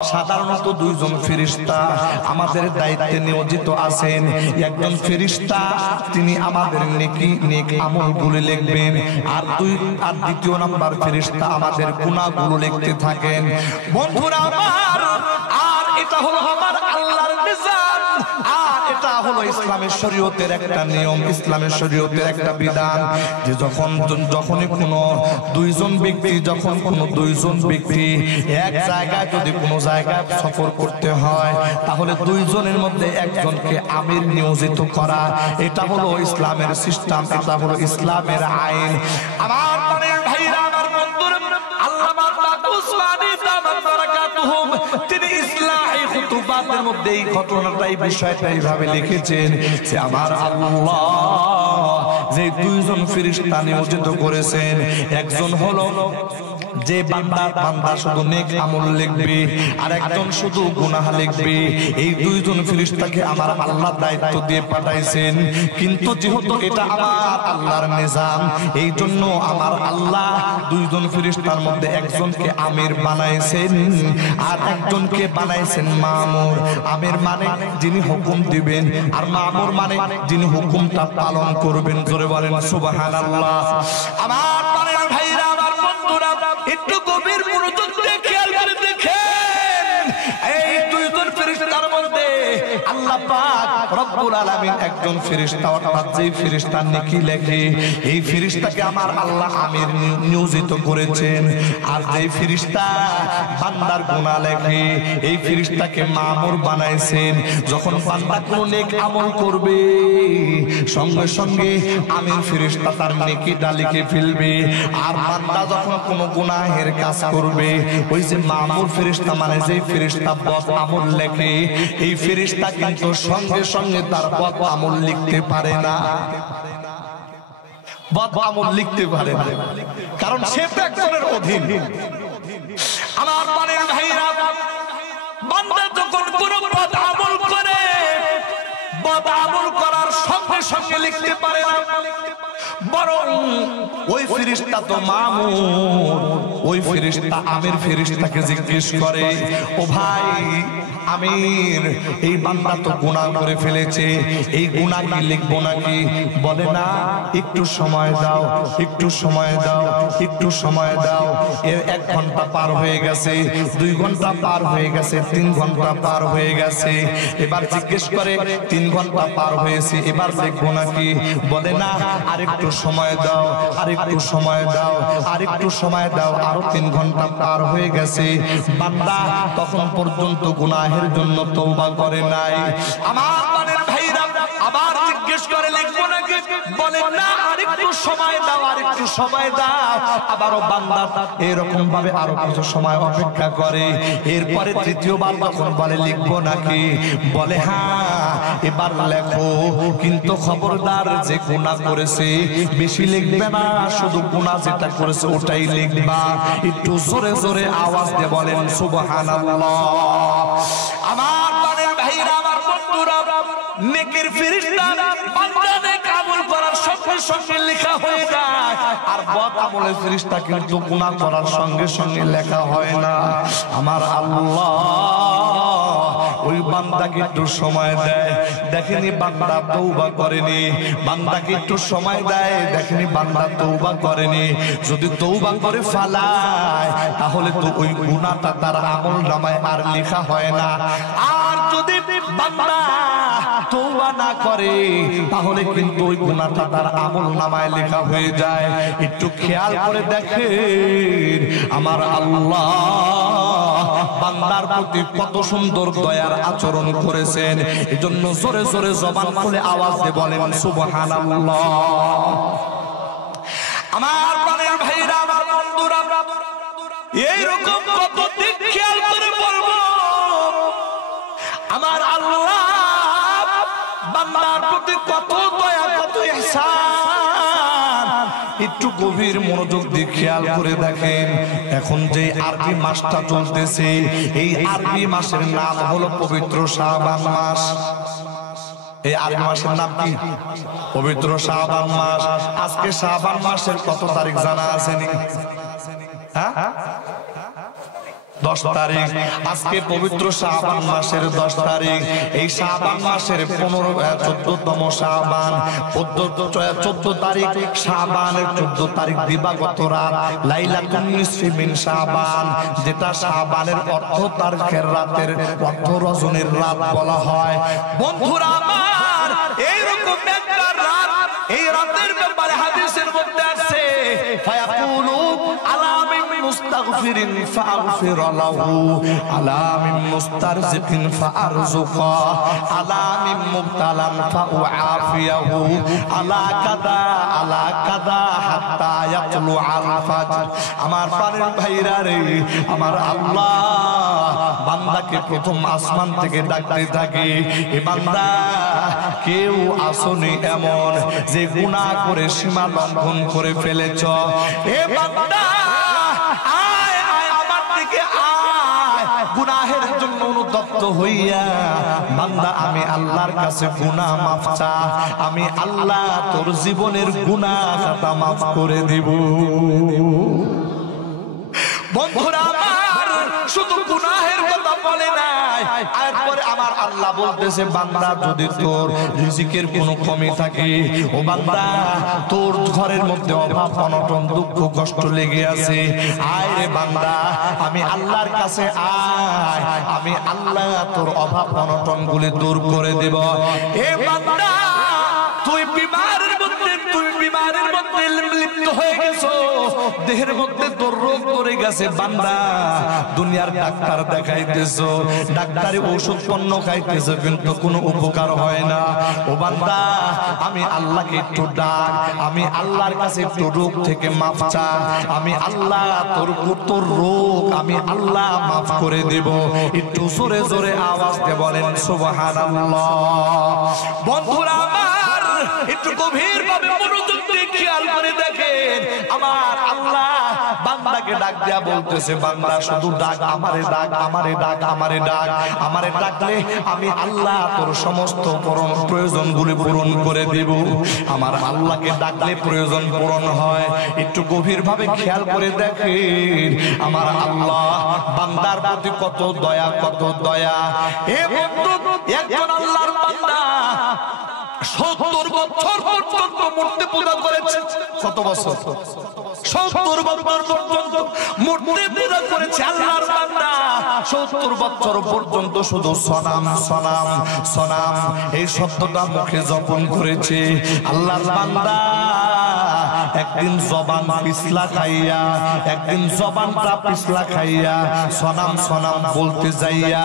সাধারণত দুইজন ফেরেশতা আমাদের দায়িত্বে নিয়োজিত আছেন। একজন ফেরেশতা তিনি আমাদের নেক আমলগুলো লিখবেন, আর দ্বিতীয় নাম্বার ফেরেশতা আমাদের গুনাহগুলো লিখতে থাকেন। বন্ধুরা আমার, আর এটা হলো আমার আল্লাহর নিজাম, আর এটা হলো ইসলামের শরীয়তের একটা নিয়ম, ইসলামের শরীয়তের একটা বিধান যে যখনই কোনো দুইজন ব্যক্তি এক জায়গায় যদি কোনো জায়গায় সফর করতে হয়, তাহলে দুইজনের মধ্যে একজনকে আমির নিয়োজিত করা, এটা হলো ইসলামের সিস্টেম, এটা হলো ইসলামের আইন। আমার প্রাণের ভাইরা, আমার বন্ধুরা, আল্লামা উসমানী দামাত বারাকাতুহুম তিনি ইসলাহি খুতুবাতের মধ্যে এই ঘটনাটা, এই বিষয়টা এইভাবে লিখেছেন যে আমার আল্লাহ যে দুইজন ফেরেশতা নিয়োজিত করেছেন, একজন হলো যে বান্দা শুধু নেক আমল লিখবে, আর একজন শুধু গুনাহ লিখবে। এই দুইজন ফেরেশতাকে আমার আল্লাহ দায়িত্ব দিয়ে পাঠাইছেন, কিন্তু যেহেতু এটা আমার আল্লাহর নিজাম, এই জন্য আমার আল্লাহ দুইজন ফেরেশতার মধ্যে একজনকে আমির বানাইছেন আর একজনকে বানাইছেন মামুর। আমির মানে যিনি হুকুম দিবেন, আর মামুর মানে যিনি হুকুমটা পালন করবেন। জোরে বলেন সুবহানাল্লাহ। আমার প্রাণের ভাইরা, আমার বন্ধুরা, একটু গভীর মনোযোগ দিয়ে খেয়াল করে দেখেন, এই দুইজন ফেরেশতার মধ্যে আল্লাহ পাক রব্বুল আলামিন একজন ফেরেশতা, অর্থাৎ যেই ফেরেশতা নেকি লেখে, এই ফেরেশতাকে আমার আল্লাহ আমির নিয়োজিত করেছেন। আর যেই ফেরেশতা বান্দার গুনাহ লেখে, এই ফেরেশতাকে মামুর বানাইছেন। যখন বান্দা কোনো নেক আমল করবে, সঙ্গে সঙ্গে আমির ফেরেশতা তার নেকিটা লিখে ফেলবে। আর বান্দা যখন কোনো গুনাহের কাজ করবে, ওই যে মামুর ফেরেশতা মানে যেই ফেরেশতা বদ আমল লেখে, এই ফেরেশতা কিন্তু সঙ্গে সঙ্গে তার বদ আমল লিখতে পারে না, বদ আমল লিখতে পারে না, কারণ সে তো একজনের অধীন। আমার প্রাণের ভাইরা, বান্দা যখন কোনো বদ আমল করে, বদ আমল করার সঙ্গে সঙ্গে লিখতে পারে না, বরং ওই ফেরেশতা তো মামুর, ওই ফেরেশতা আমির ফেরেশতাকে জিজ্ঞেস করে, ও ভাই আমির, এই বান্দা তো গুনাহ করে ফেলেছে, এই গুনাহ কি লিখবো নাকি? বলে না, একটু সময় দাও, একটু সময় দাও, একটু সময় দাও। এর 1 ঘন্টা পার হয়ে গেছে, 2 ঘন্টা পার হয়ে গেছে, 3 ঘন্টা পার হয়ে গেছে। এবার জিজ্ঞেস করে, 3 ঘন্টা পার হয়েছে, এবার লিখবো নাকি? বলে না, আরেকটু সময় দাও, আরেকটু সময় দাও, আরেকটু সময় দাও। আরো 3 ঘন্টা পার হয়ে গেছে, বান্দা তখন পর্যন্ত গুনাহের জন্য তওবা করে নাই। আমার প্রাণের ভাইরা, আবার জিজ্ঞেস করে, লিখবো নাকি? বলে না, আরেকটু সময় দাও, আরেকটু সময় দাও। আবারও বান্দা এরকম ভাবে আরো কিছু সময় অপেক্ষা করে। এরপরে তৃতীয়বার যখন বলে, লিখবো নাকি? বলে হ্যাঁ, এবার লেখো, কিন্তু খবরদার যে গুনাহ করেছে বেশি লিখবে না, শুধু গুনাহ যেটা করেছে ওটাই লিখবা। একটু জোরে জোরে আওয়াজ দিয়ে বলেন সুবহানাল্লাহ। আমার প্রাণের ভাইরা, আমার বন্ধুরা, নেকের ফেরেশতা বান্দা নেক আমল করার সঙ্গে সঙ্গে লেখা হয়ে যায়, আর বদ আমলের ফেরেশতা কিন্তু গুনাহ করার সঙ্গে সঙ্গে লেখা হয় না। আমার আল্লাহ ওই বান্দাকে একটু সময় দেয়, দেখেনি বান্দা তওবা করেনি, বান্দাকে একটু সময় দেয়, দেখেনি বান্দা তওবা করেনি। যদি তওবা করে ফালায়, তাহলে তো ওই গুনাহটা তার আমলনামায় আর লেখা হয় না। আর যদি বান্দা তওবা না করে, তাহলে কিন্তু ওই গুনাহটা তার আমলনামায় লেখা হয়ে যায়। একটু খেয়াল করে দেখেন, আমার আল্লাহ বান্দার প্রতি কত সুন্দর দয়ার আচরণ করেছেন। এজন্য জোরে জোরে জবান খুলে আওয়াজ দিয়ে বলেন সুবহানাল্লাহ। আমার প্রাণের ভাইরা, আমার বন্ধুরা, এইরকম কত দিক খেয়াল করে বলবো, আমার আল্লাহ বান্দার প্রতি কত দয়া, কত ইহসান। একটু গভীর মনোযোগ দিয়ে খেয়াল করে দেখেন, এখন যে আরবি মাসটা চলতেছে, এই আরবি মাসের নাম হলো পবিত্র শাবান মাস। এই আরবি মাসের নাম কি? পবিত্র শাবান মাস। আজকে শাবান মাসের কত তারিখ জানা আছে নি? হ্যাঁ, 10 তারিখ আজকে পবিত্র শাবান মাসের 10 তারিখ এই শাবান মাসের 14তম শাবান 14 তারিখ শাবানের 14 তারিখ দিবাগত রাত লাইলাতুন নিসফি মিন শাবান যেটা শাবানের অর্থ তারিখের রাতের অর্থ রজনীর রাত বলা হয়। বন্ধুরা আমার এইরকম একটা রাত এই রাতের ব্যাপারে হাদিসের মধ্যে আছে ফায়াকুলু আলা মিন মুস্তাগফিরিন ফাগফির লাহু আলা মিন মুস্তারজিকিন ফারযুকা আলা মিন মুবতালান ফাউআফিয়াহু আলা কাদা হাত্তা ইয়াতলু আল ফাজর। আমার প্রাণের ভাইরা রে, আমার আল্লাহ বান্দাকে প্রথম আসমান থেকে ডাকতে থাকে, এ বান্দা কেউ আসনি এমন যে গুনাহ করে সীমা লঙ্ঘন করে ফেলেছ, এ বান্দা আয় আয় আমার দিকে আয়, গুনাহের জন্য অনুতপ্ত হইয়া বান্দা আমি আল্লাহর কাছে গুনাহ মাফ চা, আমি আল্লাহ তোর জীবনের গুনাহ খাতা মাফ করে দিব। বন্ধুরা আমার শুধু গুনাহের কথা বলে নাই, এরপরে আমার আল্লাহ বলতেছে বান্দা যদি তোর রিজিকের কোনো কমি থাকে, ও বান্দা তোর ঘরের মধ্যে অভাব অনটন দুঃখ কষ্ট লেগে আছে, আয় রে বান্দা আমি আল্লাহর কাছে আয়, আমি আল্লাহ তোর অভাব অনটন গুলি দূর করে দেব। এ বান্দা তুই বিমারের মধ্যে লিপ্ত হয়ে গেছো, দেহের মধ্যে তোর রোগ ধরে গেছে, বান্দা দুনিয়ার ডাক্তার দেখাইতেছো, ডাক্তারি ঔষধ পণ্য খাইতেছো, কিন্তু কোনো উপকার হয় না। ও বান্দা আমি আল্লাহকে একটু ডাক, আমি আল্লাহর কাছে একটু রোগ থেকে মাফ চা, আমি আল্লাহ তোর রোগ আমি আল্লাহ মাফ করে দেব। একটু জোরে জোরে আওয়াজ দিয়ে বলেন সুবহানাল্লাহ। বন্ধুরা আমার একটু গভীর ভাবে মনোযোগ দিয়ে খেয়াল করে দেখেন, আমার আল্লাহ বান্দাকে ডাক দেয়া বলতেছে বান্দা শুধু ডাক, আমারে ডাক, আমারে ডাক, আমারে ডাক, আমারে ডাকলে আমি আল্লাহ তোর সমস্ত প্রয়োজনগুলি পূরণ করে দেব। আমার আল্লাহকে ডাকলে প্রয়োজন পূরণ হয়। একটু গভীর ভাবে খেয়াল করে দেখেন, আমার আল্লাহ বান্দার প্রতি কত দয়া, কত দয়া। এ বন্ধু একজন আল্লাহর বান্দা 70 বছর পর্যন্ত মূর্তি পূজা করেছে। কত বছর? 70 বছর পর্যন্ত মূর্তি পূজা করেছে আল্লাহর বান্দা। 70 বছর পর্যন্ত শুধু সনাম সনাম সনাম এই শব্দটা মুখে জপন করেছে আল্লাহর বান্দা। একদিন জবান পিছলা খাইয়া, একদিন জবানটা পিছলা খাইয়া সনাম সনাম বলতে যাইয়া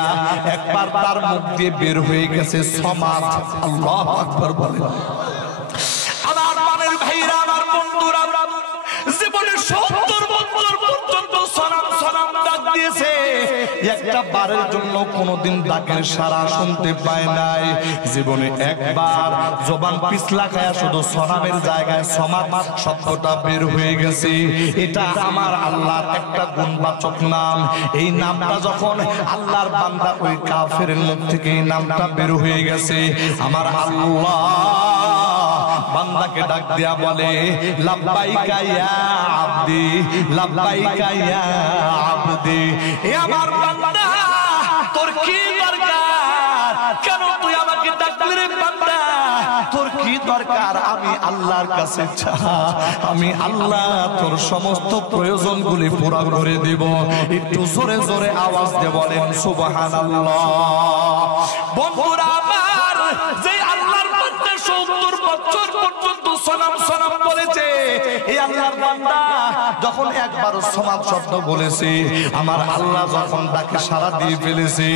একবার তার মুখ দিয়ে বের হয়ে গেছে সমাজ। আল্লাহু আকবার বলেন। আমার প্রাণের ভাইরা, আমার বন্ধুরা, জীবনে 70 বছর পর্যন্ত সনাম সনাম ডাক দিয়েছে, একটা বারের জন্য কোনোদিন ডাকের সাড়া শুনতে পায় নাই। জীবনে একবার জবান পিছলা খায়া শুধু সনামের জায়গায় সমাজ শব্দটা বের হয়ে গেছে। এটা আমার আল্লাহর একটা গুণবাচক নাম। এই নামটা যখন আল্লাহর বান্দা ওই কাফেরের মুখ থেকে এই নামটা বের হয়ে গেছে, আমার আল্লাহ বান্দাকে ডাক দিয়া বলে লাব্বাইকা ইয়া আবদি, লাব্বাইকা ইয়া আবদি। এ আমার বান্দা তোর কি দরকার? কেন তুই আমাকে ডাকলি রে বান্দা? তোর কি দরকার? আমি আল্লাহর কাছে চা, আমি আল্লাহ তোর সমস্ত প্রয়োজনগুলি পুরা করে দেব। একটু জোরে জোরে আওয়াজ দিয়ে বলেন সুবহানাল্লাহ। বন্ধুরা আমার, যে আল্লাহর বান্দা 70 বছর পর্যন্ত সনাম সনাম বলেছে, এই আল্লাহর বান্দা যখন একবার সমাজ শব্দ বলেছে, আমার আল্লাহ যখন তাকে সাড়া দিয়ে ফেলেছে,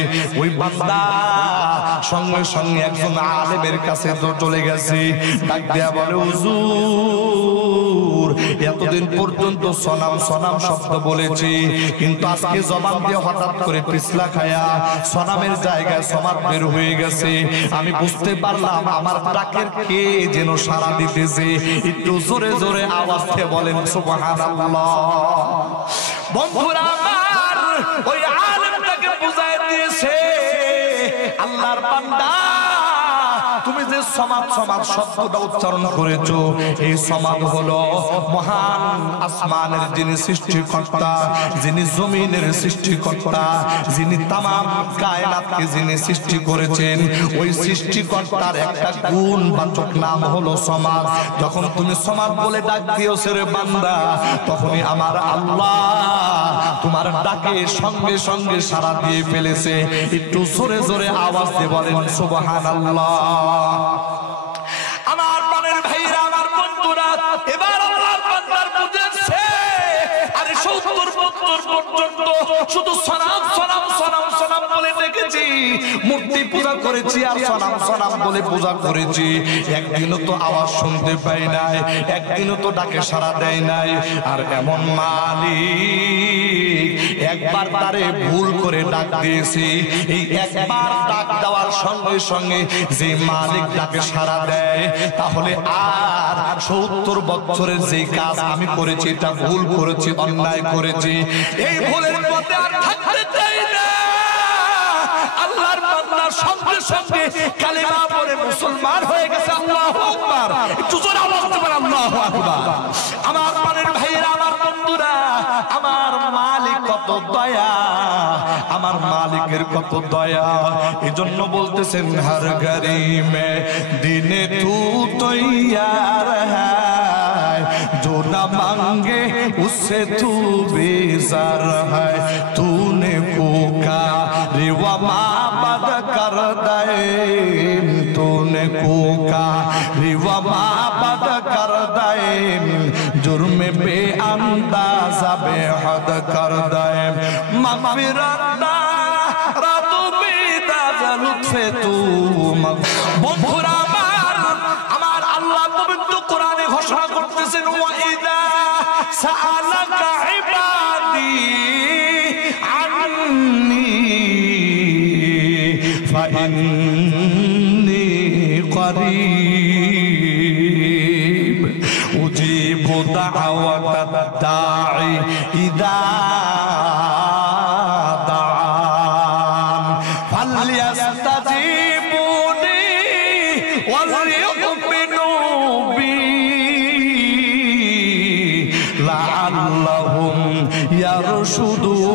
ওই বান্দা সঙ্গে সঙ্গে একজন আলেমের কাছে চলে গেছে, ডাক দেয়া বলে হুজুর এতদিন পর্যন্ত সনাম সনাম শব্দ বলেছি, কিন্তু আজকে জবান দিয়ে হঠাৎ করে পিছলা খায়া সনামের জায়গায় সমাজ বের হয়ে গেছে। আমি বুঝতে পারলাম আমার ডাকের কে যেন সাড়া দিতেছে। একটু জোরে জোরে আওয়াজ দিয়ে বলেন সুবহানাল্লাহ। বন্ধুরা আমার, ওই আলেমটাকে বুঝায় দিয়েছে আল্লাহর বান্দা তুমি যে সমাদ সমাদ শব্দটা উচ্চারণ করেছো, এই সমাদ হলো মহান আসমানের যিনি সৃষ্টিকর্তা, যিনি জমিনের সৃষ্টিকর্তা, যিনি তামাম কায়নাতকে যিনি সৃষ্টি করেছেন, ওই সৃষ্টিকর্তার একটা গুণ বাচক নাম হলো সমাদ। যখন তুমি সমাদ বলে ডাক দিয়েছো রে বান্দা, তখনই আমার আল্লাহ তোমার ডাকে সঙ্গে সঙ্গে সাড়া দিয়ে ফেলেছে। একটু জোরে জোরে আওয়াজ দিয়ে বলেন সুবহানাল্লাহ। আমার প্রাণের ভাইরা, আমার বন্ধুরা, এবার আল্লাহর বান্দার বুঝেছে আরে 70 পর্যন্ত শুধু সনাম সনাম সনাম সনাম বলে ডেকেছি, মূর্তি পূজা করেছি আর সনাম সনাম বলে পূজা করেছি, একদিনও তো আওয়াজ শুনতে পাই নাই, একদিনও তো ডাকে সাড়া দেয় নাই। আর এমন মালিক একবার তারে ভুল করে ডাক দিয়েছি, এই একবার ডাক দেওয়ার সঙ্গে সঙ্গে যে মালিক ডাকে সাড়া দেয়, তাহলে আর 70 বছরের যে কাজ আমি করেছি, এটা ভুল করেছি, অন্যায় করেছি, এই ভুলের পথে আর থাকতে চাই না। আল্লাহর বান্দা সঙ্গে সঙ্গে কালিমা পড়ে মুসলমান হয়ে গেছে। আল্লাহু আকবার, একটু জোরে আওয়াজ দিবেন আল্লাহু আকবার। আমার প্রাণের ভাইরা, আমার বন্ধুরা, আমার মালিক কত দয়া, আমার মালিকের কত দয়া। এজন্য বলতেছেন হর ঘড়ি মে দিনে তু তৈয়ার হ্যায়, जो न मांगे उससे तू बेजार है, तूने कोका रिवा माबद कर दे, तूने कोका रिवा माबद कर दे, जुर्म पे अंदाजा बेहद कर दे, मगफिरत रातों बेदाज लुत्फे तू। বন্ধুরা আমার আল্লাহ পবিত্র কোরআনে ঘোষণা করতেছেন, ওয়াইদা সাআলাকা ইবাদি আন্নি ফাইন্নী করিব উজিবু দাওয়াতাদ দাঈ ইযা দাআন ফালইস্তাজিবুনি ওয়ালিউমিনু বি লাআল্লাহুম ইয়ারশুদুন।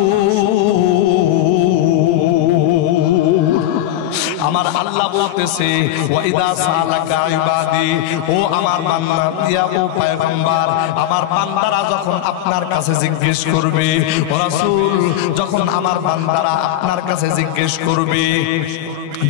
আমার আল্লাহ বলতেছে, ওয়াইদা সালাকা ইবাদি, ও আমার বান্দা, ইয়া ও পয়গম্বর, আমার বান্দারা যখন আপনার কাছে জিজ্ঞেস করবে, ও রাসূল যখন আমার বান্দারা আপনার কাছে জিজ্ঞেস করবে,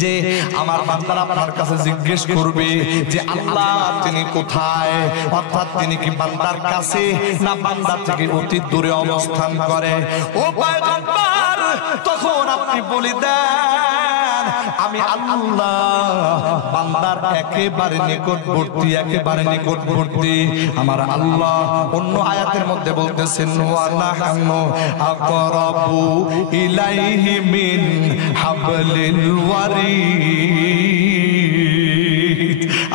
যে আমার বান্দারা আপনার কাছে জিজ্ঞেস করবে যে আল্লাহ তিনি কোথায়, অর্থাৎ তিনি কি বান্দার কাছে না বান্দার থেকে অতি দূরে অবস্থান করে, ও পয়গম্বর তখন আপনি বলে দেন আমি আল্লাহ বান্দার একেবারে নিকটবর্তী, একেবারে নিকটবর্তী। আমার আল্লাহ অন্য আয়াতের মধ্যে বলতেছেন, ওয়া নাহনু আকরাবু ইলাইহি মিন হাবলিল ওয়ারিদ।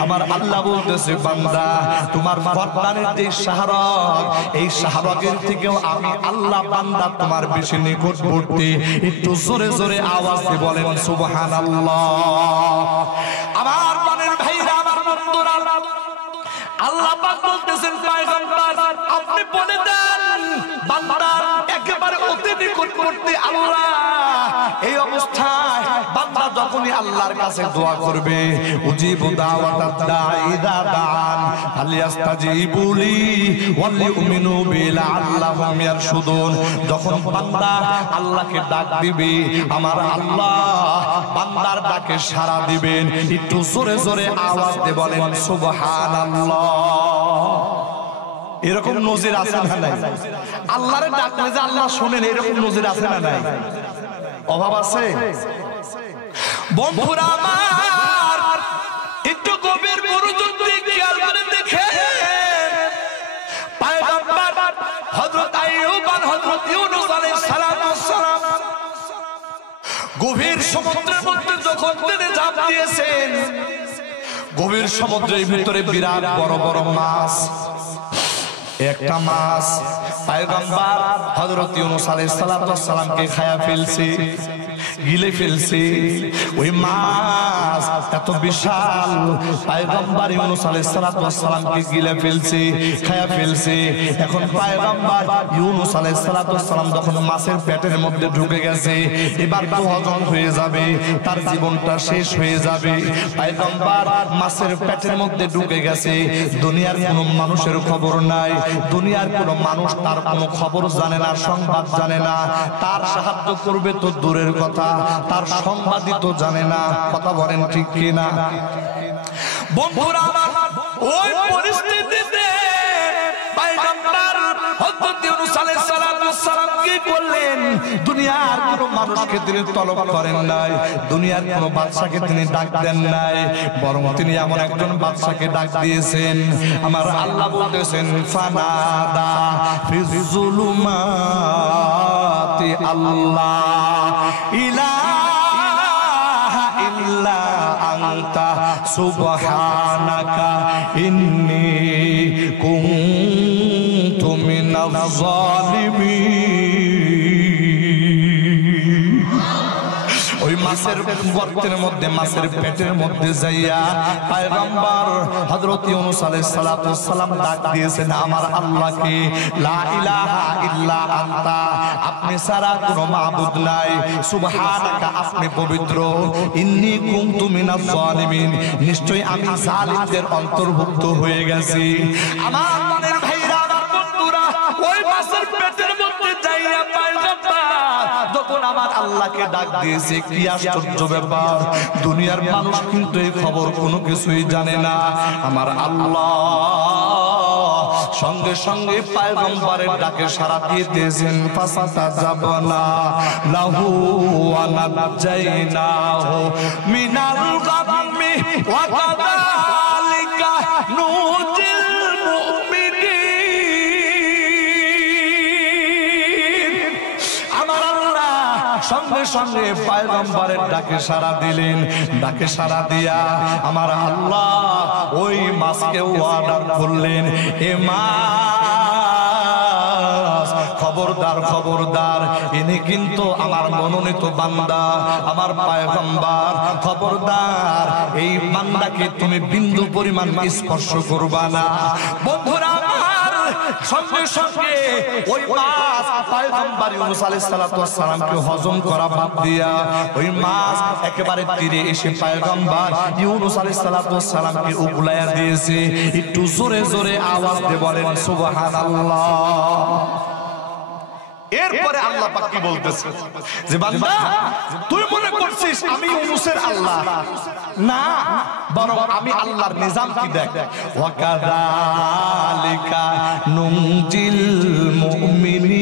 আমার আল্লাহ বলতেছে, বান্দা তোমার বর্তমানের যে শাহরগ, এই শাহরগের থেকেও আমি আল্লাহ বান্দা তোমার বেশি নিকটবর্তী। একটু জোরে জোরে আওয়াজ দিয়ে বলেন সুবহানাল্লাহ। আমার প্রাণের ভাইরা, আমার বন্ধুরা, আল্লাহ পাক বলতেছেন, পয়গম্বর আপনি বলে দেন বান্দার একেবারে অতি নিকটবর্তী আল্লাহ। এই অবস্থায় বান্দা যখনই আল্লাহর কাছে দোয়া করবে, উজিবু দাওয়াতাদ দাঈ ইযা দাআন ফালইস্তাজিবুলি ওয়ালিউমিনু বি লাআল্লাহুম ইয়ারশুদুন। যখন বান্দা আল্লাহকে ডাক দিবে, আমার আল্লাহ বান্দার ডাকে সাড়া দিবেন। একটু জোরে জোরে আওয়াজ দিয়ে বলেন সুবহানাল্লাহ। এরকম নজির আছে না নাই? আল্লাহরে ডাকলে যে আল্লাহ শুনেন, এরকম নজির আছে না নাই? অভাব আছে? বন্ধুরা আমার একটু গভীর মনোযোগ দিয়ে খেয়াল করে দেখেন, পয়গম্বর হযরত আইয়ুব আর হযরত ইউনূস আলাইহিস সালাম গভীর সমুদ্রের মধ্যে যখন তিনি ঝাঁপ দিয়েছেন, গভীর সমুদ্রের ভিতরে বিরাট বড় বড় মাছ, একটা মাছ পয়গম্বর হযরত ইউনূস আলাইহিস সালামকে খায়া ফেলছে। গিলে ফেলছে। ওই মাছ এত বিশাল পয়গম্বর ইউনূস আলাইহিস সালামকে গিলে ফেলছে, খায়া ফেলছে। এখন পয়গম্বর ইউনূস আলাইহিস সালাম যখন মাছের পেটের মধ্যে ঢুকে গেছে, এবার তো হজম হয়ে যাবে, তার জীবনটা শেষ হয়ে যাবে। পয়গম্বর মাছের পেটের মধ্যে ঢুকে গেছে, দুনিয়ার কোনো মানুষের খবর নাই, দুনিয়ার কোনো মানুষ তার কোনো খবর জানে না, সংবাদ জানে না, তার সাহায্য করবে তো দূরের কথা, তার সংবাদই তো জানে না। কথা বলেন ঠিক কিনা? বন্ধুরা আমার, ওই পরিস্থিতিতে পয়গম্বর হযরত ইউনূস আলাইহিস সালাম কি করলেন? দুনিয়ার কোনো মানুষকে তিনি তলব করেন নাই, দুনিয়ার কোনো বাদশাকে তিনি ডাক দেন নাই, বরং তিনি এমন একজন বাদশাকে ডাক দিয়েছেন। আমার আল্লাহ বলতেছেন, ফানাদা ফিজ-জুলুমাতি আল্লাহ ইলাহা ইল্লা আনতা সুবহানাকা ইন্নী কুনতু মিনাজ জালিমিন। ওই মাছের গর্তের মধ্যে, মাছের পেটের মধ্যে যাইয়া পয়গম্বর হযরত ইউনূস আলাইহিস সালাম ডাক দিয়েছেন আমার আল্লাহকে, লা ইলাহা ইল্লা আনতা, আপনি ছাড়া কোনো মাবুদ নাই, সুবহানাকা, আপনি পবিত্র, ইন্নী কুনতু মিনাজ জালিমিন, নিশ্চয়ই আমি জালিমদের অন্তর্ভুক্ত হয়ে গেছি। আমার মনের ভাইরা, আমার বন্ধুরা, ওই মাছের পেটের মধ্যে যাইয়া পয়গম্বর যখন আমার আল্লাহকে ডাক দিয়েছে, কি আশ্চর্য ব্যাপার, দুনিয়ার মানুষ কিন্তু এই খবর কোনো কিছুই জানে না। আমার আল্লাহ সঙ্গে সঙ্গে পয়গম্বরের ডাকে সাড়া দিয়ে দিয়েছেন, ফাসাতাজাবনা লাহু ওয়া নাজাইনাহু মিনাল গাম্মি ওয়া কাযালিকা নুজিল মুমিনিন। আমার আল্লাহ সঙ্গে সঙ্গে পয়গম্বরের ডাকে সাড়া দিলেন, ডাকে সাড়া দিয়া আমার আল্লাহ ওই মাছকে অর্ডার করলেন, এ মাছ, খবরদার খবরদার, ইনি কিন্তু আমার মনোনীত বান্দা, আমার পয়গম্বর, খবরদার এই বান্দাকে তুমি বিন্দু পরিমাণ স্পর্শ করবা না। বন্ধুরা আমার, সঙ্গে সঙ্গে ওই মাছ পয়গম্বর ইউনূস আলাইহিস সালামকে হজম করা বাদ দিয়া ওই মাছ একেবারে তীরে এসে পয়গম্বর ইউনূস আলাইহিস সালামকে উগলায়া দিয়েছে। একটু জোরে জোরে আওয়াজ দিয়ে বলেন সুবহানাল্লাহ। এরপরে আল্লাহ পাক কি বলতেছে, যে বান্দা তুই মনে করছিস আমি ইউনূসের আল্লাহ না, বরং আমি আল্লাহর নিজাম কি দেখ, ওয়া কাযালিকা নুনজিল মুমিনিন।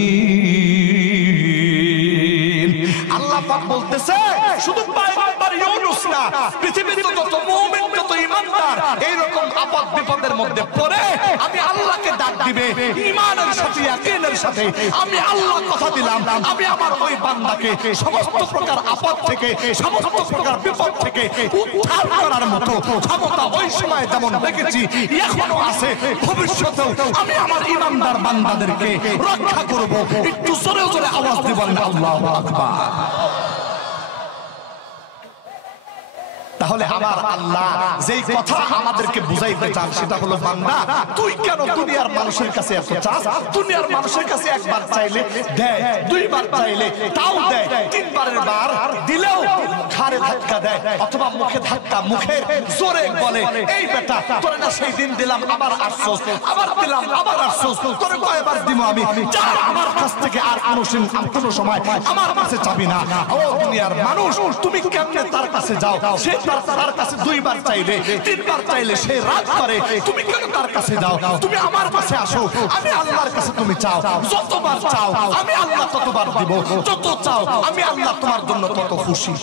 আল্লাহ পাক বলতেছে শুধু পয়গম্বর ইউনূস না, পৃথিবীতে যত মুমিন, যত ঈমানদার এইরকম আপদ বিপদের মধ্যে পড়ে আমি আল্লাহকে ডাক দিবে ঈমানের সাথে, ইয়াকিনের সাথে, আমি আল্লাহ কথা দিলাম আমি আমার ওই বান্দাকে সমস্ত প্রকার আপদ থেকে, সমস্ত প্রকার বিপদ থেকে উদ্ধার করার মতো ক্ষমতা ওই সময় যেমন দেখেছি এখনো আছে, ভবিষ্যতেও আমি আমার ঈমানদার বান্দাদেরকে রক্ষা করব। একটু জোরে জোরে আওয়াজ দিয়ে বলেন আল্লাহু আকবার। তাহলে আমার আল্লাহ যেই কথা আমাদেরকে বুঝাইতে চান সেটা হলো, বান্দা তুই কেন দুনিয়ার মানুষের কাছে এত চাস? দুনিয়ার মানুষের কাছে একবার চাইলে দেয়, দুইবার চাইলে তাও দেয়, তিনবারের বার দিলেও ঘাড়ে ধাক্কা দেয় অথবা মুখে ধাক্কা, মুখে জোরে বলে, এই বেটা তোরে না সেই দিন দিলাম আবার আফসোস, আবার দিলাম আবার আফসোস, তোরে কয়বার দিব আমি, যা আমার কাছ থেকে আর কোনো সময় আমার কাছে চাবি না। ও দুনিয়ার মানুষ, তুমি কেমনে তার কাছে যাও? সে তার কাছে দুইবার চাইলে, তিনবার চাইলে সে রাগ করে, তুমি কেন তার কাছে যাও? তুমি আমার কাছে আসো, আমি আল্লাহর কাছে তুমি চাও, যতবার চাও আমি আল্লাহ ততবার দিব, যত চাও আমি আল্লাহ তোমার জন্য তত খুশি।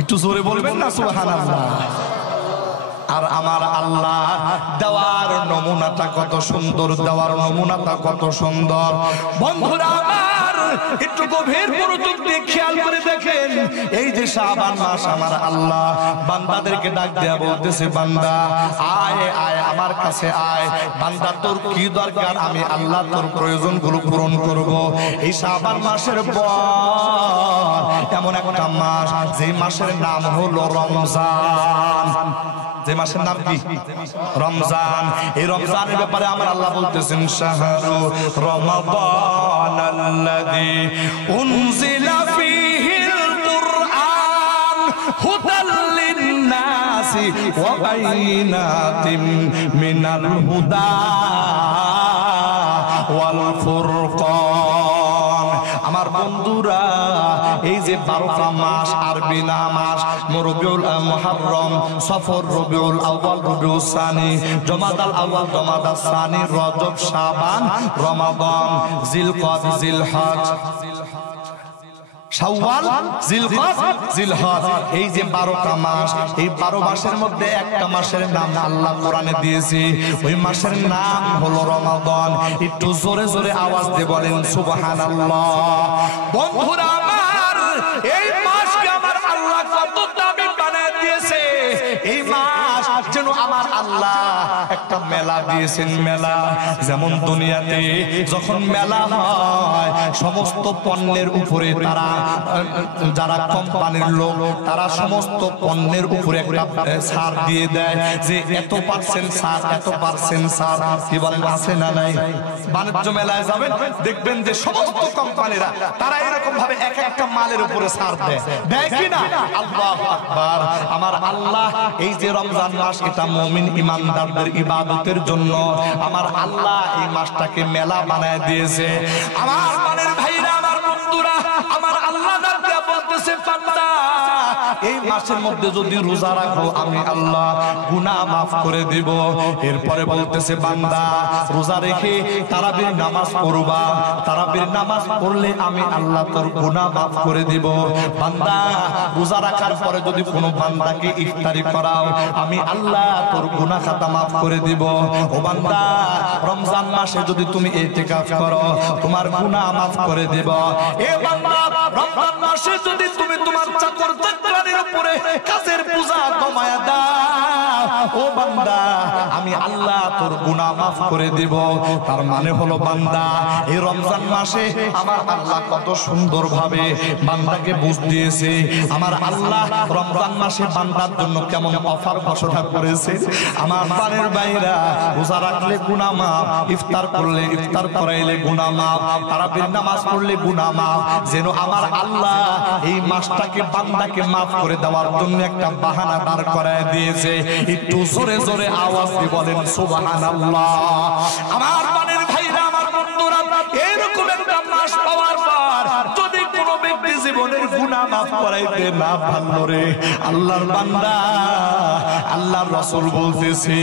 একটু জোরে বলবেন না সুবহানাল্লাহ। আর আমার আল্লাহ দেওয়ার নমুনাটা কত সুন্দর, দেওয়ার নমুনাটা কত সুন্দর। বন্ধুরা আমার, একটু গভীর মনোযোগ দিয়ে খেয়াল করে দেখেন, এই যে শাবান মাস আমার আল্লাহ বান্দাদেরকে ডাক দেয়া বলতেছে বান্দা আয় আয় আমার কাছে আয় বান্দা তোর কি দরকার আমি আল্লাহ তোর প্রয়োজনগুলো পূরণ করব এই শাবান মাসের পর এমন একটা মাস যে মাসের নাম হলো রমজান যে মাসের নাম কি রমজান এই রমজানের ব্যাপারে আমার আল্লাহ বলতেছেন শাহরু রমাদানাল্লাযী উনজিলা ফীহিল কুরআন হুদাল লিন-নাসি ওয়া বাইনাতিম মিনাল হুদা ওয়াল ফুরকান আমার বন্ধুরা এই যে 12টা মাস আরবি মাস রবিউল মুহররম সফর রবিউল আউয়াল রবিউল সানি জমাদাল আউয়াল জমাদাল সানি রজব শাবান রমাদান জিলকদ জিলহজ শাওয়াল জিলকদ জিলহজ এই যে 12টা মাস এই 12 মাসের মধ্যে একটা মাসের নাম আল্লাহ কোরআনে দিয়েছে ওই মাসের নাম হলো রমাদান একটু জোরে জোরে আওয়াজ দিয়ে বলেন সুবহানাল্লাহ বন্ধুরা আমার এই মাসকে আমার আল্লাহ কত দামি বানায় দিয়েছে এই মাস যেন আমার আল্লাহ একটা মেলা দিয়েছেন মেলা যেমন দুনিয়াতে যখন মেলা হয় সমস্ত পণ্যের উপরে তারা যারা কোম্পানির লোক তারা সমস্ত পণ্যের উপরে একটা ছাড় দিয়ে দেয় যে এত পার্সেন্ট ছাড় এত পার্সেন্ট ছাড় কি বলেন আছে না নাই বাণিজ্য মেলায় যাবেন দেখবেন যে সমস্ত কোম্পানিরা তারা এরকম ভাবে এক একটা মালের উপরে ছাড় দেয় দেয় কি না আল্লাহু আকবার আমার আল্লাহ এই যে রমজান মাস এটা মুমিন ঈমানদারদের ইবাদতের জন্য আমার আল্লাহ এই মাসটাকে মেলা বানায় দিয়েছে আমার প্রাণের ভাইরা আমার বন্ধুরা আমার আল্লাহ দাঁড়িয়ে বলতেছে বান্দা এই মাসের মধ্যে যদি রোজা রাখো আমি আল্লাহ গুনাহ maaf করে দেব এরপরে বলতেছে বান্দা রোজা রেখে তারাবির নামাজ পড়বা তারাবির নামাজ পড়লে আমি আল্লাহ তোর গুনাহ maaf করে দেব বান্দা রোজা রাখার পরে যদি কোনো বান্দাকে ইফতারি করাও আমি আল্লাহ তোর গুনাহ খাতা maaf করে দেব ও বান্দা রমজান মাসে যদি তুমি ইতিকাফ করো তোমার গুনাহ maaf করে দেব এ বান্দা রমজান মাসে যদি তুমি তোমার চাকর চাকরানির উপরে কাজের পূজা কমায়া দাও ও বান্দা আমি আল্লাহ তোর গুনাহ maaf করে দেব তার মানে হলো বান্দা এই রমজান মাসে আমার আল্লাহ কত সুন্দরভাবে বান্দাকে বুঝ দিয়েছে আমার আল্লাহ রমজান মাসে বান্দার জন্য কেমন অফার ঘোষণা করেছে আমার প্রাণের ভাইরা রোজা রাখলে গুনাহ maaf ইফতার করলে ইফতার করাইলে গুনাহ maaf তারাবির নামাজ পড়লে গুনাহ maaf যেন আমার আল্লাহ এই মাসটাকে বান্দাকে maaf করে দেওয়ার জন্য একটা বাহানা দাঁড় করায় দিয়েছে একটু জোরে জোরে আওয়াজ দিয়ে বলেন সুবহানাল্লাহ আমার প্রাণের ভাইরা আমার বন্ধুরা এরকম একটা মাস পাওয়ার পর যদি কোনো ব্যক্তি জীবনের গুনাহ maaf করাইতে না পারলো রে আল্লাহর বান্দা আল্লাহর রাসূল বলতেছে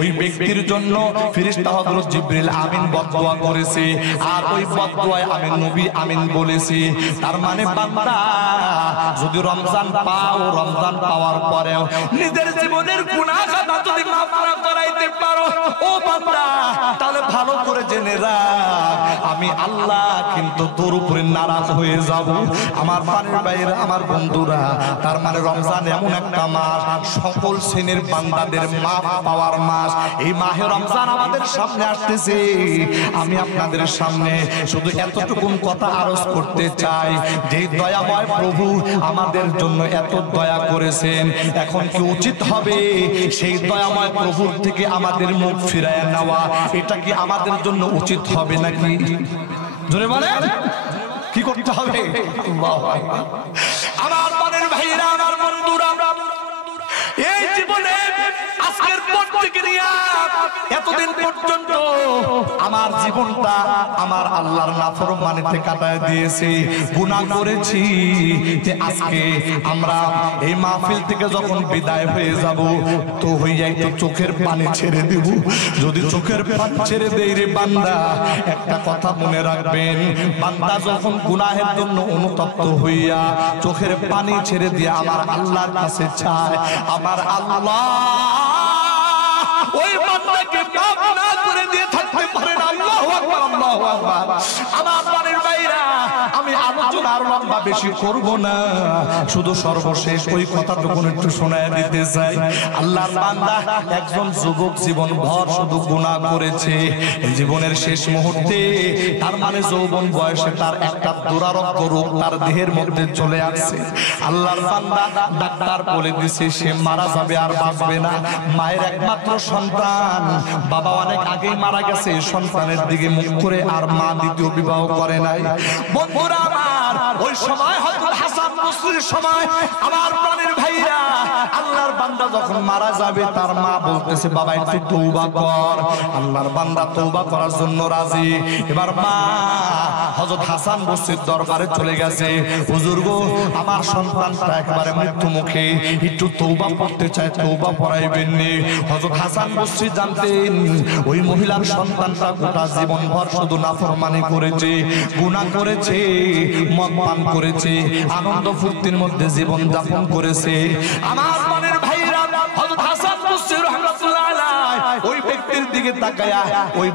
ওই ব্যক্তির জন্য ফেরেশতা হযরত জিবরিল আমিন বদদোয়া করেছে আর ওই বদদোয়ায় আমি নবী আমিন বলেছি তার মানে বান্দা যদি রমজান পাও রমজান পাওয়ার পরেও নিজের জীবনের গুনাহ খাতা যদি maaf না করাইতে পারো ও বান্দা তাহলে ভালো করে জেনে রাখ আমি আল্লাহ কিন্তু তোর উপরে নারাজ হয়ে যাব আমার প্রাণের ভাইরা আমার বন্ধুরা তার মানে রমজান এমন একটা মাস সকল শ্রেণীর বান্দাদের maaf পাওয়ার মাস এই মাহে রমজান আমাদের সামনে আসতেছে আমি আপনাদের সামনে শুধু এতটুকু কথা আরজ করতে চাই যে দয়াময় প্রভু আমাদের জন্য এত দয়া করেছেন এখন কি উচিত হবে সেই দয়াময় প্রভুর থেকে আমাদের মুখ ফিরায় নেওয়া এটা কি আমাদের জন্য উচিত হবে নাকি জোরে বলেন কি করতে হবে আল্লাহু আকবার আমার প্রাণের ভাইরা আমার বন্ধুরা এই জীবনে আজকের পর থেকে নিয়ে এতদিন পর্যন্ত আমার জীবনটা আমার আল্লাহর নাফরমানিতে কাটায় দিয়েছি গুনাহ করেছি যে আজকে আমরা এই মাহফিল থেকে যখন বিদায় হয়ে যাব তো হইয়াই তো চোখের পানি ছেড়ে দেব যদি চোখের পানি ছেড়ে দেই রে বান্দা একটা কথা মনে রাখবেন বান্দা যখন গুনাহের জন্য অনুতপ্ত হইয়া চোখের পানি ছেড়ে দিয়ে আমার আল্লাহর কাছে চায় আমার আল্লাহ ওই বান্দাকে মাফ না করে দিয়ে থাকতে পারেন। আল্লাহু আকবার, আল্লাহু আকবার। আমার প্রাণের ভাইরা, আমি আলোচনা আর লম্বা বেশি করব না, শুধু সর্বশেষ ওই কথাটুকু একটু শোনায় দিতে চাই। আল্লাহর বান্দা একজন যুবক জীবন ভর শুধু গুনাহ করেছে, জীবনের শেষ মুহূর্তে তার মানে যৌবন বয়সে তার একটা দুরারোগ্য রোগ তার দেহের মধ্যে চলে আসছে। আল্লাহর বান্দা ডাক্তার বলে দিয়েছে সে মারা যাবে, আর বাঁচবে না। মায়ের একমাত্র সন্তান, বাবা অনেক আগেই মারা গেছে, সন্তানের দিকে মুখ করে আর মা দ্বিতীয় বিবাহ করে নাই। বন্ধুরা আমার, ওই সময় হযরত হাসান বসরির সময় আমার প্রাণের ভাইরা, আল্লাহর বান্দা যখন মারা যাবে তার মা বলতেছে বাবা একটু তওবা কর। আল্লাহর বান্দা তওবা করার জন্য রাজি। এবার মা হযরত হাসান বসরির দরবারে চলে গেছে, হুজুর গো আমার সন্তানটা একেবারে মৃত্যু মুখে, একটু তওবা করতে চায়, তওবা পড়াইবেন নি? হযরত হাসান বসরি জানতেন ওই মহিলার সন্তানটা গোটা জীবন ভর শুধু নাফরমানি করেছে, গুনাহ করেছে, মদ পান করেছে, আনন্দ ফুর্তির মধ্যে জীবন যাপন করেছে। আমার মনের ভাইরা, হযরত হাসান বসরি রাহমাতুল্লাহ আলাইহি ওই ব্যক্তির দিকে তাকায়া ওই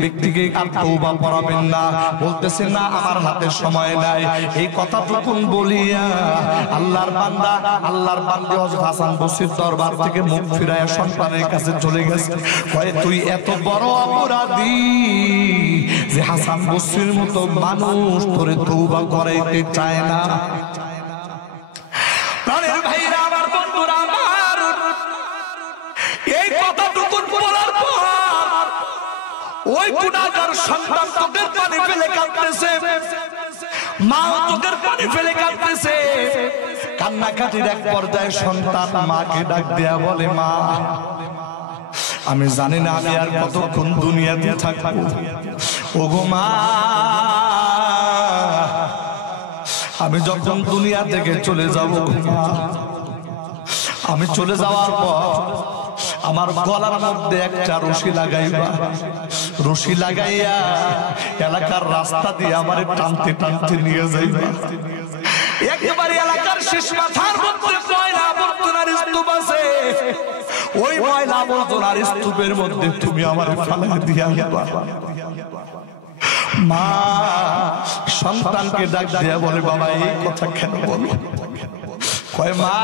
ব্যক্তিকে আর তওবা পড়াবেন না, বলতেছেন না আমার হাতে সময় নাই। এই কথাটুকু বলিয়া আল্লাহর বান্দা হযরত হাসান বসরির দরবার থেকে মুখ ফিরায়া সন্তানের কাছে চলে গেছে। কয় তুই এত বড় অপরাধী যে হাসান বসরির মতো মানুষ তোরে তওবা করাইতে চায় না। প্রাণের ভাইরা আমার, বন্ধুরা আমার, এই কথাটুকু বলার পর ওই গুনাহগার সন্তান চোখের পানি ফেলে কাঁদতেছে, মা চোখের পানি ফেলে কাঁদতেছে। কান্নাকাটির এক পর্যায়ে সন্তান মাকে ডাক দেয়া বলে, মা আমি জানি না আমি আর কতক্ষণ দুনিয়াতে থাকবো, ওগো মা আমি যখন দুনিয়া থেকে চলে যাব, আমি চলে যাওয়ার পর আমার গলার মধ্যে একটা রশি লাগাইবা, রশি লাগাইয়া এলাকার রাস্তা দিয়ে আমারে টানতে টানতে নিয়ে যাইবা। একেবারে এলাকার শেষ মাথার মধ্যে ময়লা আবর্জনার স্তূপ আছে, ওই ময়লা আবর্জনার স্তূপের মধ্যে তুমি আমারে ফেলে দিয়ে আসবা। মা সন্তানকে ডাক দিয়া বলে, বাবা এই কথা কেন বলো? কয় মা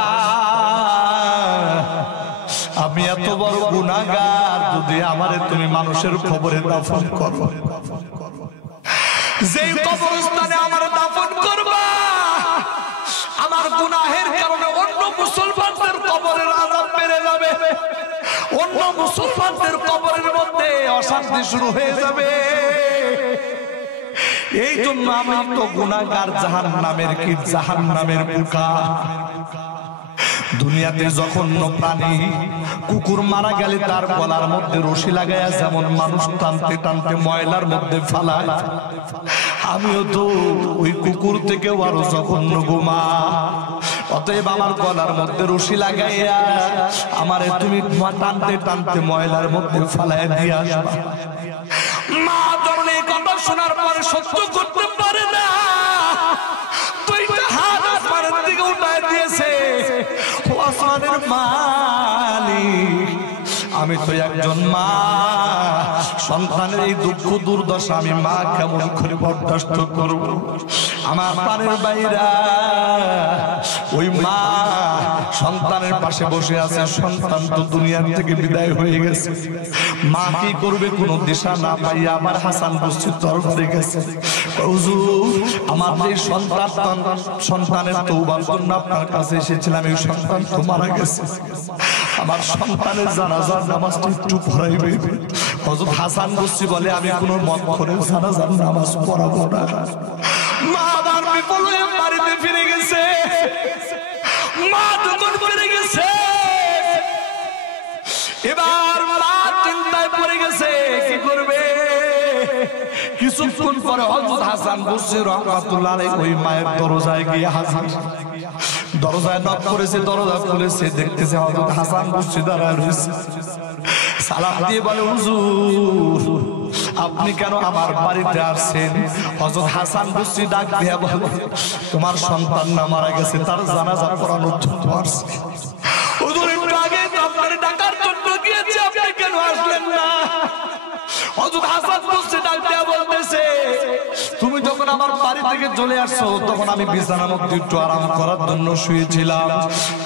আমি এত বড় গুনাহগার, যদি আমারে তুমি মানুষের কবরে দাফন করো, যেই কবরস্থানে আমারে দাফন করবা আমার গুনাহের কারণে অন্য মুসলমানদের কবরের আযাব বেড়ে যাবে, অন্য মুসলমানদের কবরের মধ্যে অশান্তি শুরু হয়ে যাবে। এই জন্য আমি তো গুনাহগার, জাহান্নামের কি জাহান্নামের বোকা। দুনিয়াতে জঘন্য প্রাণী কুকুর মারা গেলে তার গলার মধ্যে রশি লাগায়া যেমন মানুষ টানতে টানতে ময়লার মধ্যে ফালায়, আমিও তো ওই কুকুর থেকে আরো জঘন্য গো মা। অতএব আমার গলার মধ্যে রশি লাগাইয়া আমারে তুমি টানতে টানতে ময়লার মধ্যে ফালায় দিয়ে আসবা। মা যখন এই কথা শোনার পরে সহ্য করতে পারে না, দুইটা হাত আসমানের দিকে উঠায় দিয়েছে। ও আসমানের মালিক, আমি তো একজন মা, সন্তানের এই দুঃখ দুর্দশা আমি মা কেমন করে বরদাস্ত করব? আমার প্রাণের ভাইরা, ওই মা সন্তানের পাশে বসে আছে, সন্তান তো দুনিয়ার থেকে বিদায় হয়ে গেছে। মা কি করবে কোনো দিশা না পাইয়া আমার হাসান বসরির দরবারে গেছে। হুজুর আমার এই সন্তানের তওবার জন্য আপনার কাছে এসেছিলাম, এই সন্তান তো মারা গেছে, আমার সন্তানের জানাজার নামাজটা একটু পড়াইবে। হযরত হাসান বসরি বলে, আমি কোনো মত করে জানাজার নামাজ পড়াবো না। মা আবার বিফল হয়ে বাড়িতে ফিরে গেছে। মা যখন ফিরে গেছে, এবার মা চিন্তায় পড়ে গেছে কি করবে। কিছুক্ষণ পরে হযরত হাসান বসরি রাহমাতুল্লাহ আলাইহি ওই মায়ের দরজায় গিয়ে হাজির। দরজায় নক করেছে, দরজা খুলেছে, দেখতেছে হযরত হাসান বসরি দাঁড়ায় রয়েছে। সালাম দিয়ে বলে, হুজুর আপনি কেন আমার বাড়িতে আসছেন? হযরত হাসান বসরি ডাক দিয়ে বলে, তোমার সন্তান না মারা গেছে, তার জানাজা পড়ানোর জন্য আসছে। হুজুর একটু আগে তো আপনার ডাকার জন্য গিয়েছে, আপনি কেন আসলেন না? হযরত হাসান বসে ডাক দিয়া বলতেছে, তুমি যখন আমার বাড়ি থেকে চলে আসছো তখন আমি বিছানার মধ্যে একটু আরাম করার জন্য শুয়েছিলাম,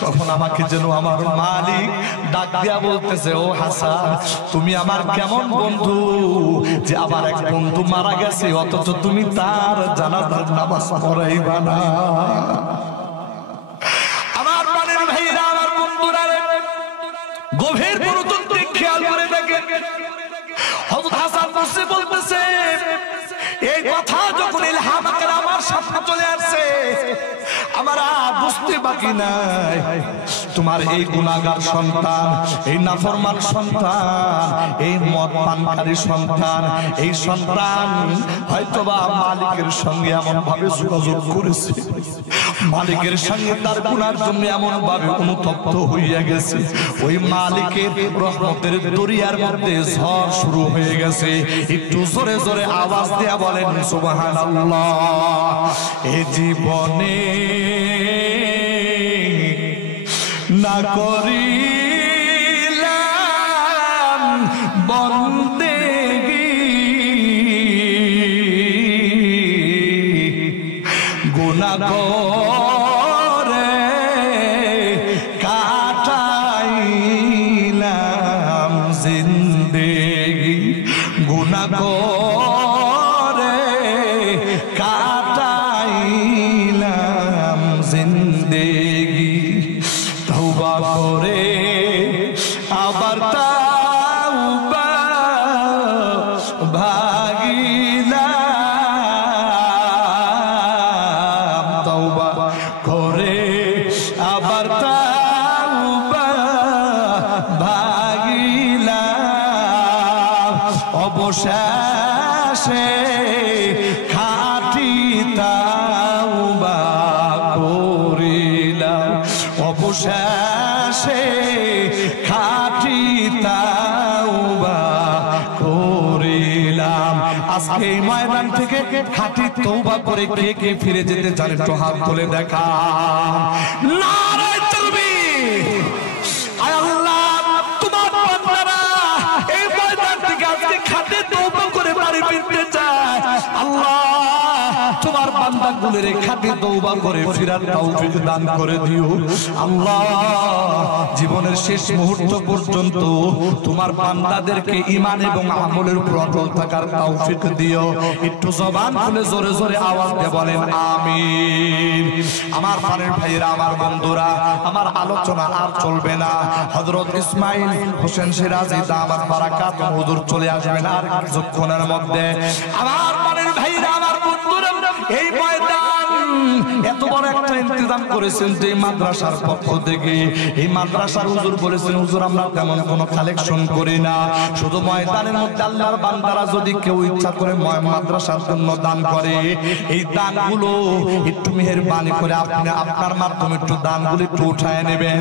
তখন আমাকে যেন আমার মালিক ডাক দিয়া বলতেছে, ও হাসান তুমি আমার কেমন বন্ধু যে আবার এক বন্ধু মারা গেছে অথচ তুমি তার জানাজার নামাজ পড়াইবা না। আমার প্রাণের ভাইরা, আমার বন্ধুরা, গভীর মনোযোগ দিয়ে খেয়াল করে দেখেন, হযরত হাসান বসে বলতেছে, এই কথা যখন ইলহাম করে আমার সামনে চলে আসছে, আমার বুঝতে বাকি নাই তোমার এই গুনাহগার সন্তান, এই নাফরমান সন্তান, এই মদ পানকারী সন্তান, এই সন্তান হয়তোবা মালিকের সঙ্গে এমন ভাবে যোগাযোগ করেছে, মালিকের সঙ্গে তার গুনার জন্য এমন ভাবে অনুতপ্ত হইয়া গেছে, ওই মালিকের রহমতের দরিয়ার মধ্যে ঝড় শুরু হয়ে গেছে। একটু জোরে জোরে আওয়াজ দেয়া বলেন সুবহানাল্লাহ। এ জীবনে না করিলাম বন্দেগি, গুনাহ করে কাটাইলাম জিন্দেগি, গুনাহ করে কাটাইলাম জিন্দেগি, তওবা করে আবার তাওবা ভাগিলাম, তওবা করে আবার তাওবা ভাগিলাম, অবশেষে খাঁটি তাওবা করিলাম, অবশেষে খাঁটি তাওবা করিলাম। আজকে এই ময়দান থেকে খাঁটি তওবা করে কে কে ফিরে যেতে চান একটু হাত তুলে দেখা। নারায়ে তাকবীর। আয় আল্লাহ, তোমার বান্দারা এই ময়দান থেকে আজকে খাঁটি তওবা করে বাড়ি ফিরতে চায়। আল্লাহ তোমার বান্দাগুলোর খাঁটি তওবা করে ফিরার তৌফিক দান করে দিও। আল্লাহ জীবনের শেষ মুহূর্ত পর্যন্ত তোমার বান্দাদেরকে ঈমান এবং আমলের উপর অটল থাকার তৌফিক দিও। একটু জবান খুলে জোরে জোরে আওয়াজ দিয়ে বলেন আমিন। আমার প্রাণের ভাইরা, আমার বন্ধুরা, আমার আলোচনা আর চলবে না। হযরত ইসমাইল হোসেন সিরাজি দামাত বারাকাতুহু হুজুর চলে আসবেন আর কিছুক্ষণের মধ্যে। আমার প্রাণের ভাইরা, আমার বন্ধুরা, এই ময়দান এত বড় একটা ইন্তজাম করেছেন যে মাদ্রাসার পক্ষ থেকে। এই মাদ্রাসার হুজুর বলেছেন, হুজুর আমরা তেমন কোনো কালেকশন করি না, শুধু ময়দানের মধ্যে আল্লাহর বান্দারা যদি কেউ ইচ্ছা করে মাদ্রাসার জন্য দান করে, এই দানগুলো একটু মেহেরবানি করে আপনি আপনার মাধ্যমে একটু দানগুলো একটু উঠায় নেবেন।